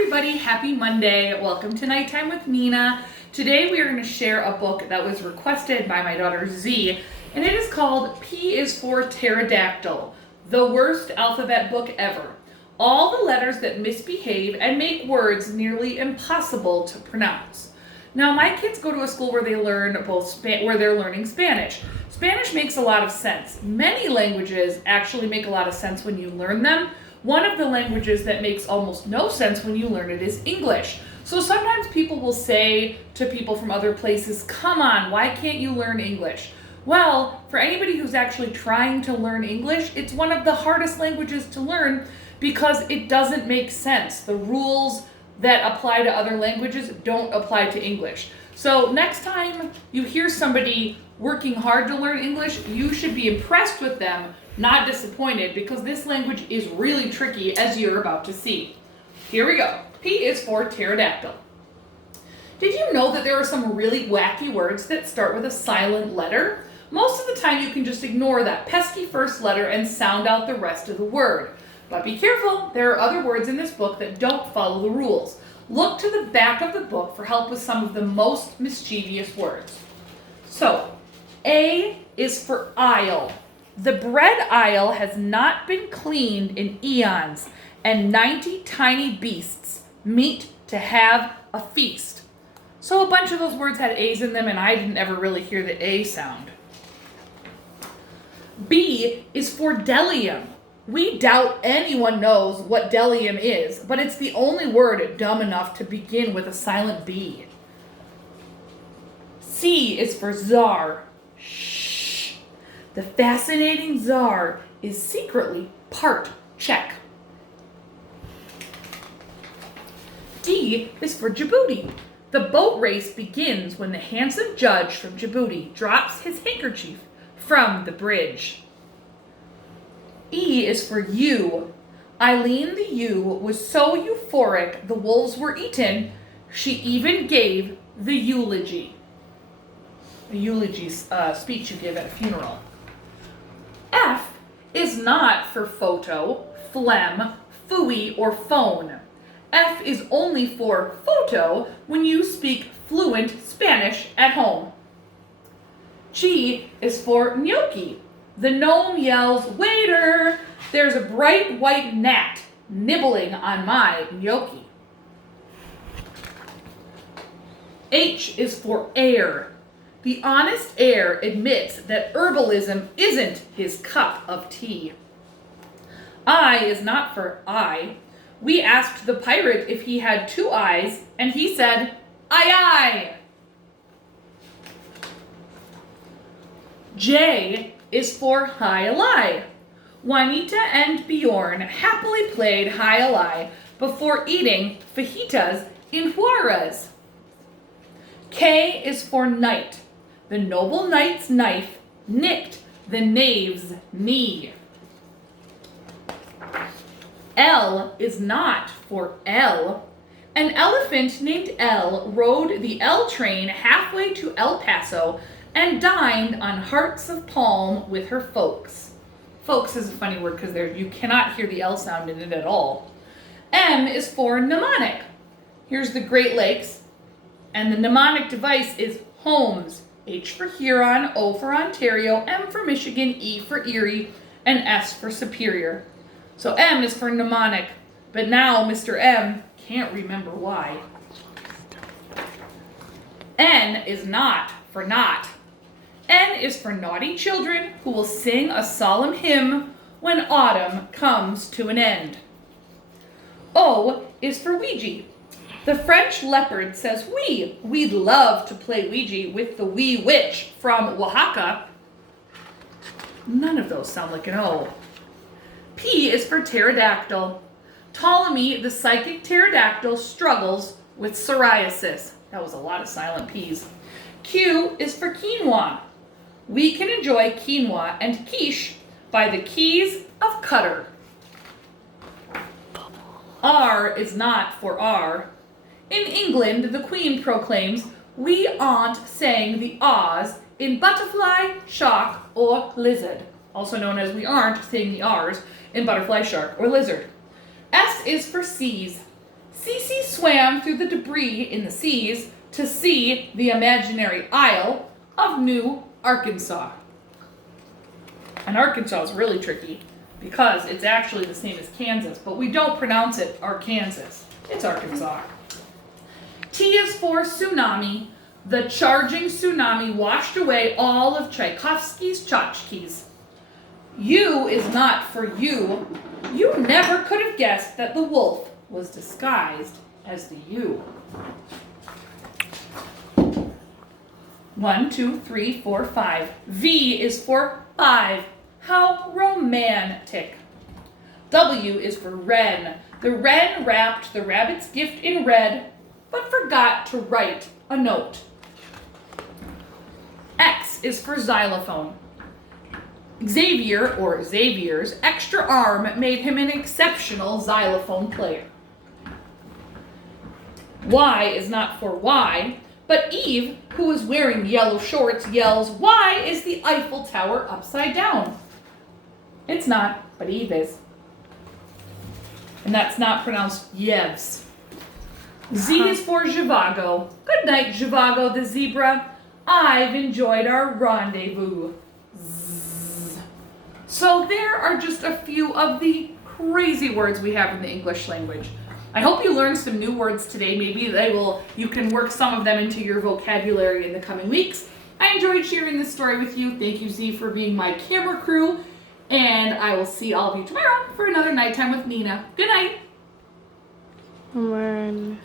everybody, happy Monday. Welcome to Nighttime with Nina. Today we are going to share a book that was requested by my daughter Z, and it is called P is for Pterodactyl, the worst alphabet book ever. All the letters that misbehave and make words nearly impossible to pronounce. Now my kids go to a school where they learn where they're learning Spanish. Spanish makes a lot of sense. Many languages actually make a lot of sense when you learn them. One of the languages that makes almost no sense when you learn it is English. So sometimes people will say to people from other places, come on, why can't you learn English? Well, for anybody who's actually trying to learn English, it's one of the hardest languages to learn because it doesn't make sense. The rules that apply to other languages don't apply to English. So next time you hear somebody working hard to learn English, you should be impressed with them, not disappointed, because this language is really tricky, as you're about to see. Here we go. P is for pterodactyl. Did you know that there are some really wacky words that start with a silent letter? Most of the time you can just ignore that pesky first letter and sound out the rest of the word. But be careful, there are other words in this book that don't follow the rules. Look to the back of the book for help with some of the most mischievous words. So, A is for aisle. The bread aisle has not been cleaned in eons, and 90 tiny beasts meet to have a feast. So a bunch of those words had A's in them, and I didn't ever really hear the A sound. B is for delium. We doubt anyone knows what delium is, but it's the only word dumb enough to begin with a silent B. C is for czar. Shh. The fascinating czar is secretly part Czech. D is for Djibouti. The boat race begins when the handsome judge from Djibouti drops his handkerchief from the bridge. E is for U. Eileen the ewe was so euphoric the wolves were eaten, she even gave the eulogy. A eulogy speech you give at a funeral. F is not for photo, phlegm, phooey, or phone. F is only for photo when you speak fluent Spanish at home. G is for gnocchi. The gnome yells, waiter! There's a bright white gnat nibbling on my gnocchi. H is for air. The honest heir admits that herbalism isn't his cup of tea. I is not for eye. We asked the pirate if he had two eyes, and he said, aye aye. J is for high-a-lie. Juanita and Bjorn happily played high-a-lie before eating fajitas in Juarez. K is for knight. The noble knight's knife nicked the knave's knee. L is not for L. An elephant named L rode the L train halfway to El Paso and dined on hearts of palm with her folks. Folks is a funny word because you cannot hear the L sound in it at all. M is for mnemonic. Here's the Great Lakes, and the mnemonic device is Holmes. H for Huron, O for Ontario, M for Michigan, E for Erie, and S for Superior. So M is for mnemonic, but now Mr. M can't remember why. N is not for not. N is for naughty children who will sing a solemn hymn when autumn comes to an end. O is for Ouija. The French leopard says, we'd love to play Ouija with the wee witch from Oaxaca. None of those sound like an O. P is for pterodactyl. Ptolemy, the psychic pterodactyl, struggles with psoriasis. That was a lot of silent P's. Q is for quinoa. We can enjoy quinoa and quiche by the keys of Cutter. R is not for R. In England, the Queen proclaims, we aren't saying the R's in butterfly, shark, or lizard. Also known as we aren't saying the R's in butterfly, shark, or lizard. S is for seize. Cece swam through the debris in the seas to see the imaginary Isle of New Arkansas. And Arkansas is really tricky because it's actually the same as Kansas, but we don't pronounce it Arkansas. It's Arkansas. T is for tsunami. The charging tsunami washed away all of Tchaikovsky's tchotchkes. U is not for you. You never could have guessed that the wolf was disguised as the U. 1, 2, 3, 4, 5. V is for 5. How romantic. W is for wren. The wren wrapped the rabbit's gift in red, but forgot to write a note. X is for xylophone. Xavier, or Xavier's, extra arm made him an exceptional xylophone player. Y is not for why, but Eve, who is wearing yellow shorts, yells, "Why is the Eiffel Tower upside down?" It's not, but Eve is. And that's not pronounced Yevs. Z is for Zhivago. Good night, Zhivago the zebra. I've enjoyed our rendezvous. Zzz. So there are just a few of the crazy words we have in the English language. I hope you learned some new words today. Maybe you can work some of them into your vocabulary in the coming weeks. I enjoyed sharing this story with you. Thank you, Z, for being my camera crew. And I will see all of you tomorrow for another Nighttime with Nina. Good night. One.